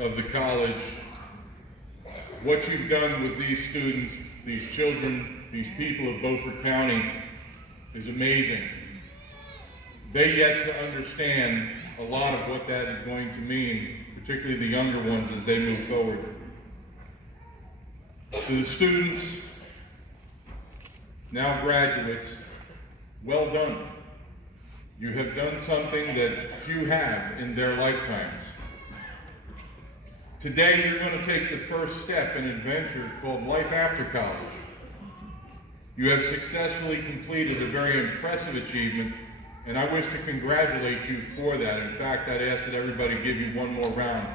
of the college. What you've done with these students, these children, these people of Beaufort County is amazing. They yet to understand a lot of what that is going to mean, particularly the younger ones as they move forward. To the students, now graduates, well done. You have done something that few have in their lifetimes. Today, you're going to take the first step in an adventure called Life After College. You have successfully completed a very impressive achievement, and I wish to congratulate you for that. In fact, I'd ask that everybody give you one more round.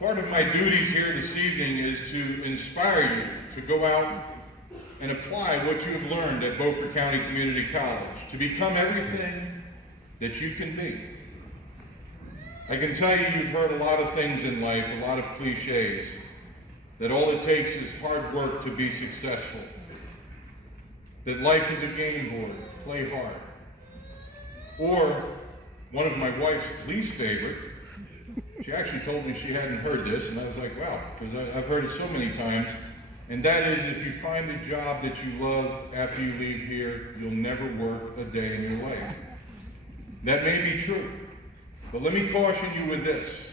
Part of my duties here this evening is to inspire you to go out and apply what you have learned at Beaufort County Community College to become everything that you can be. I can tell you you've heard a lot of things in life, a lot of cliches, that all it takes is hard work to be successful, that life is a game board, play hard. Or, one of my wife's least favorite, she actually told me she hadn't heard this, and I was like, wow, because I've heard it so many times, and that is, if you find a job that you love after you leave here, you'll never work a day in your life. That may be true, but let me caution you with this.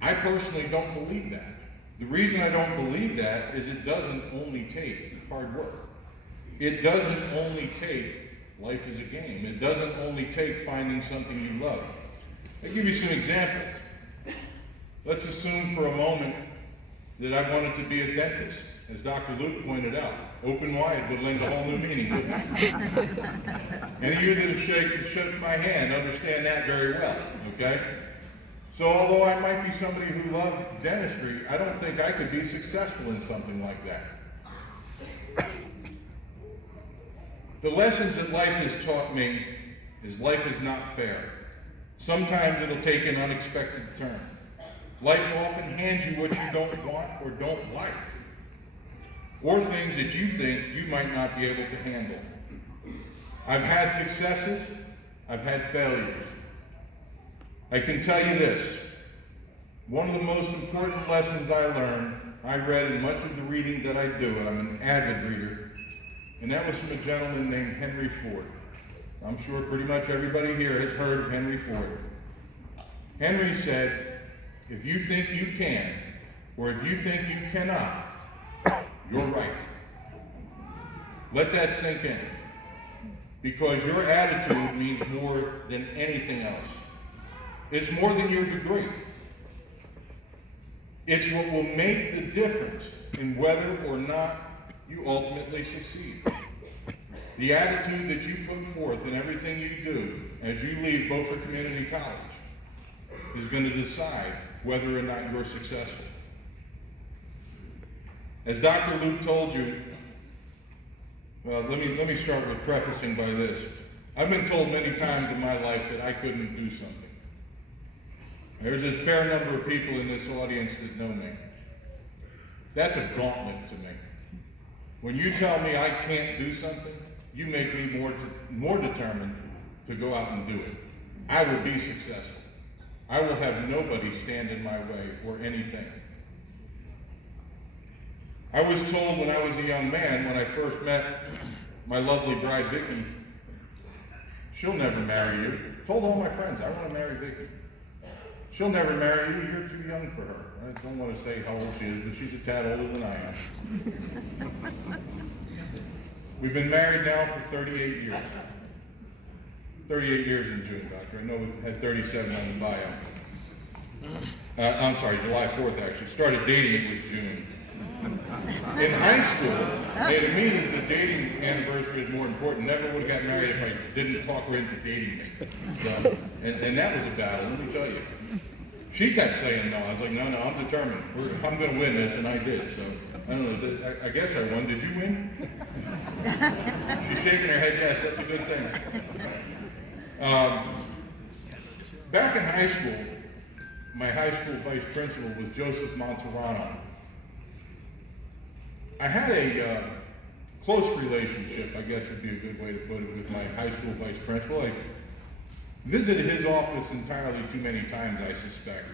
I personally don't believe that. The reason I don't believe that is it doesn't only take hard work. It doesn't only take life as a game. It doesn't only take finding something you love. I'll give you some examples. Let's assume for a moment that I wanted to be a dentist. As Dr. Luke pointed out, open wide would lend a whole new meaning, wouldn't it? Any of you that have shook my hand understand that very well, okay? So although I might be somebody who loved dentistry, I don't think I could be successful in something like that. The lessons that life has taught me is life is not fair. Sometimes it'll take an unexpected turn. Life often hands you what you don't want or don't like, or things that you think you might not be able to handle. I've had successes, I've had failures. I can tell you this, one of the most important lessons I learned, I read in much of the reading that I do, and I'm an avid reader, and that was from a gentleman named Henry Ford. I'm sure pretty much everybody here has heard of Henry Ford. Henry said, if you think you can, or if you think you cannot, you're right. Let that sink in, because your attitude means more than anything else. It's more than your degree. It's what will make the difference in whether or not you ultimately succeed. The attitude that you put forth in everything you do as you leave Beaufort Community College is going to decide whether or not you're successful. As Dr. Luke told you, well, let me start with prefacing by this. I've been told many times in my life that I couldn't do something. There's a fair number of people in this audience that know me. That's a gauntlet to me. When you tell me I can't do something, you make me more determined to go out and do it. I will be successful. I will have nobody stand in my way or anything. I was told when I was a young man, when I first met my lovely bride, Vicki, she'll never marry you. I told all my friends, I want to marry Vicki. She'll never marry you, you're too young for her. I don't want to say how old she is, but she's a tad older than I am. We've been married now for 38 years. 38 years in June, Doctor. I know we had 37 on the bio. I'm sorry, July 4th actually. Started dating, it was June. In high school, they to me that the dating anniversary is more important. Never would have got married if I didn't talk her into dating me. So, and that was a battle, let me tell you. She kept saying no. I was like, no, I'm determined. I'm going to win this, and I did. So, I don't know, I guess I won. Did you win? She's shaking her head, yes, that's a good thing. Back in high school, my high school vice principal was Joseph Monterano. I had a close relationship, I guess would be a good way to put it, with my high school vice principal. I visited his office entirely too many times, I suspect.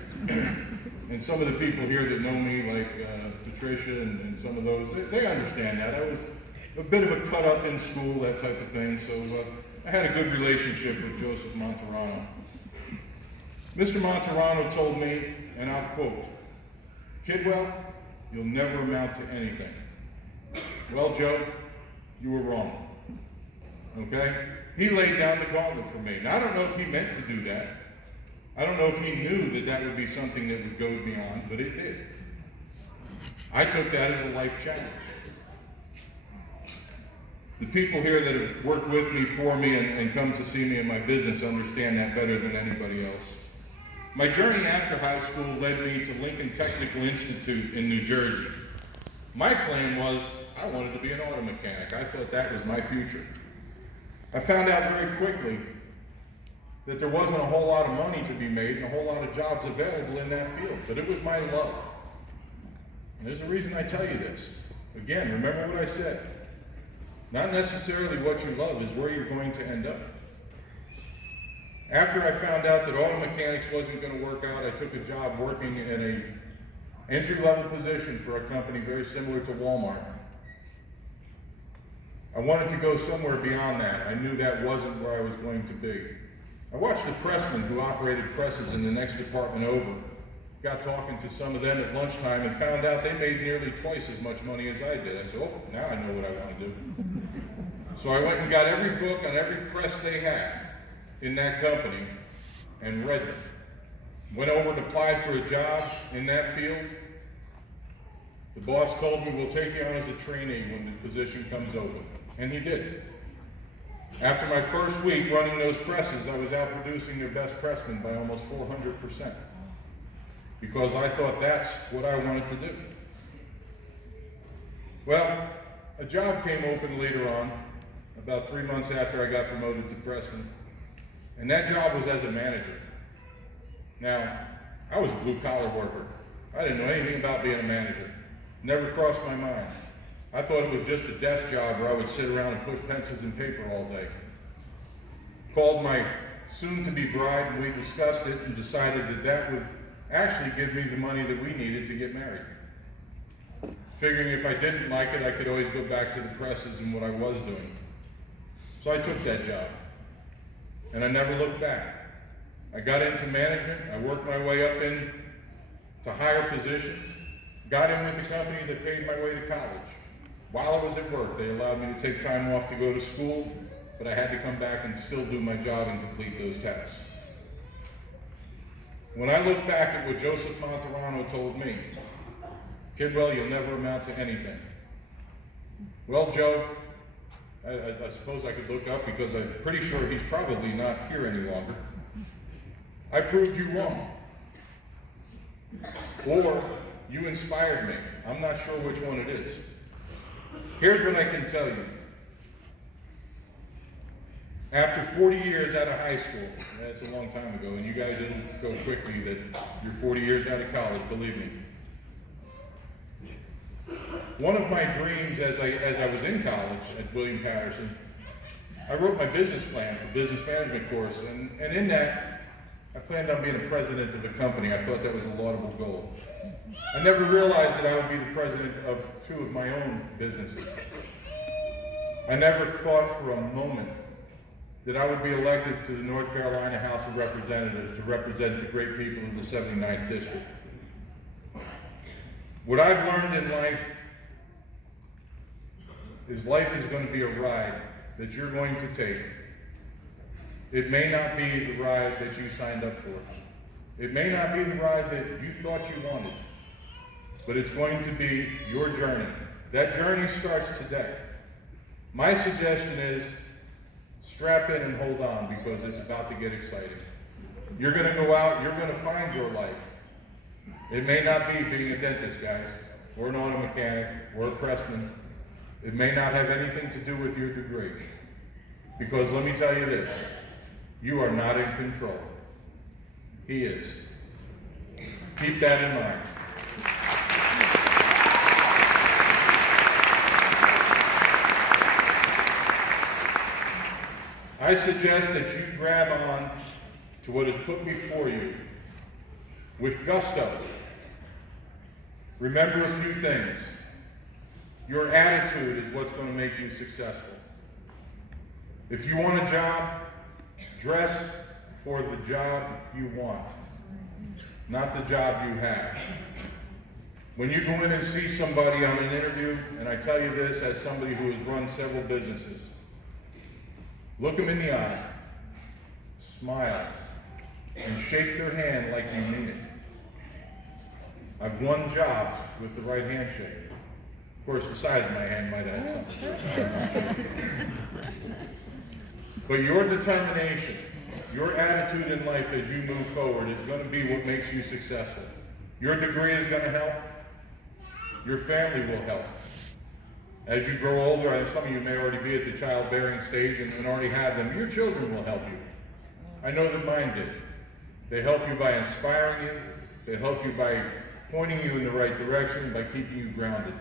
And some of the people here that know me, like Patricia and some of those, they understand that. I was a bit of a cut up in school, that type of thing, so I had a good relationship with Joseph Monterano. Mr. Monterano told me, and I'll quote, "Kidwell, you'll never amount to anything." Well, Joe, you were wrong, okay? He laid down the gauntlet for me. Now, I don't know if he meant to do that. I don't know if he knew that that would be something that would go beyond, but it did. I took that as a life challenge. The people here that have worked with me, for me, and come to see me in my business understand that better than anybody else. My journey after high school led me to Lincoln Technical Institute in New Jersey. My plan was I wanted to be an auto mechanic. I thought that was my future. I found out very quickly that there wasn't a whole lot of money to be made and a whole lot of jobs available in that field, but it was my love. And there's a reason I tell you this. Again, remember what I said. Not necessarily what you love is where you're going to end up. After I found out that auto mechanics wasn't going to work out, I took a job working in an entry-level position for a company very similar to Walmart. I wanted to go somewhere beyond that. I knew that wasn't where I was going to be. I watched the pressmen who operated presses in the next department over. Got talking to some of them at lunchtime and found out they made nearly twice as much money as I did. I said, oh, now I know what I want to do. So I went and got every book on every press they had in that company and read them. Went over and applied for a job in that field. The boss told me, we'll take you on as a trainee when the position comes open. And he did. After my first week running those presses, I was outproducing their best pressmen by almost 400%. Because I thought that's what I wanted to do. Well, a job came open later on, about 3 months after I got promoted to pressman. And that job was as a manager. Now, I was a blue-collar worker. I didn't know anything about being a manager. Never crossed my mind. I thought it was just a desk job where I would sit around and push pencils and paper all day. Called my soon-to-be bride and we discussed it and decided that that would actually give me the money that we needed to get married. Figuring if I didn't like it, I could always go back to the presses and what I was doing. So I took that job. And I never looked back. I got into management. I worked my way up in to higher positions. Got in with a company that paid my way to college. While I was at work, they allowed me to take time off to go to school, but I had to come back and still do my job and complete those tasks. When I look back at what Joseph Monterano told me, Kidwell, you'll never amount to anything. Well, Joe, I suppose I could look up because I'm pretty sure he's probably not here any longer. I proved you wrong. Or you inspired me. I'm not sure which one it is. Here's what I can tell you. After 40 years out of high school, that's a long time ago, and you guys didn't go quickly that you're 40 years out of college, believe me. One of my dreams as I was in college at William Patterson, I wrote my business plan for business management course, and in that, I planned on being a president of a company. I thought that was a laudable goal. I never realized that I would be the president of 2 of my own businesses. I never thought for a moment that I would be elected to the North Carolina House of Representatives to represent the great people of the 79th District. What I've learned in life is going to be a ride that you're going to take. It may not be the ride that you signed up for. It may not be the ride that you thought you wanted, but it's going to be your journey. That journey starts today. My suggestion is strap in and hold on because it's about to get exciting. You're going to go out, you're going to find your life. It may not be being a dentist, guys, or an auto mechanic, or a pressman. It may not have anything to do with your degree. Because let me tell you this, you are not in control. He is. Keep that in mind. I suggest that you grab on to what is put before you with gusto. Remember a few things. Your attitude is what's going to make you successful. If you want a job, dress for the job you want, not the job you have. When you go in and see somebody on an interview, and I tell you this as somebody who has run several businesses, look them in the eye, smile, and shake their hand like you mean it. I've won jobs with the right handshake. Of course, the size of my hand might add something to it. But your determination, your attitude in life as you move forward is going to be what makes you successful. Your degree is going to help. Your family will help. As you grow older, and some of you may already be at the childbearing stage and already have them, your children will help you. I know that mine did. They help you by inspiring you. They help you by pointing you in the right direction, by keeping you grounded.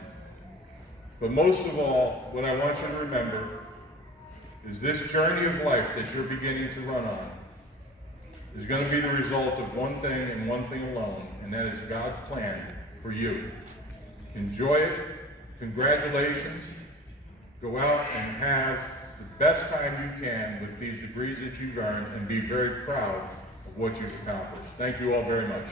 But most of all, what I want you to remember is this journey of life that you're beginning to run on is going to be the result of one thing and one thing alone, and that is God's plan for you. Enjoy it. Congratulations. Go out and have the best time you can with these degrees that you've earned and be very proud of what you've accomplished. Thank you all very much.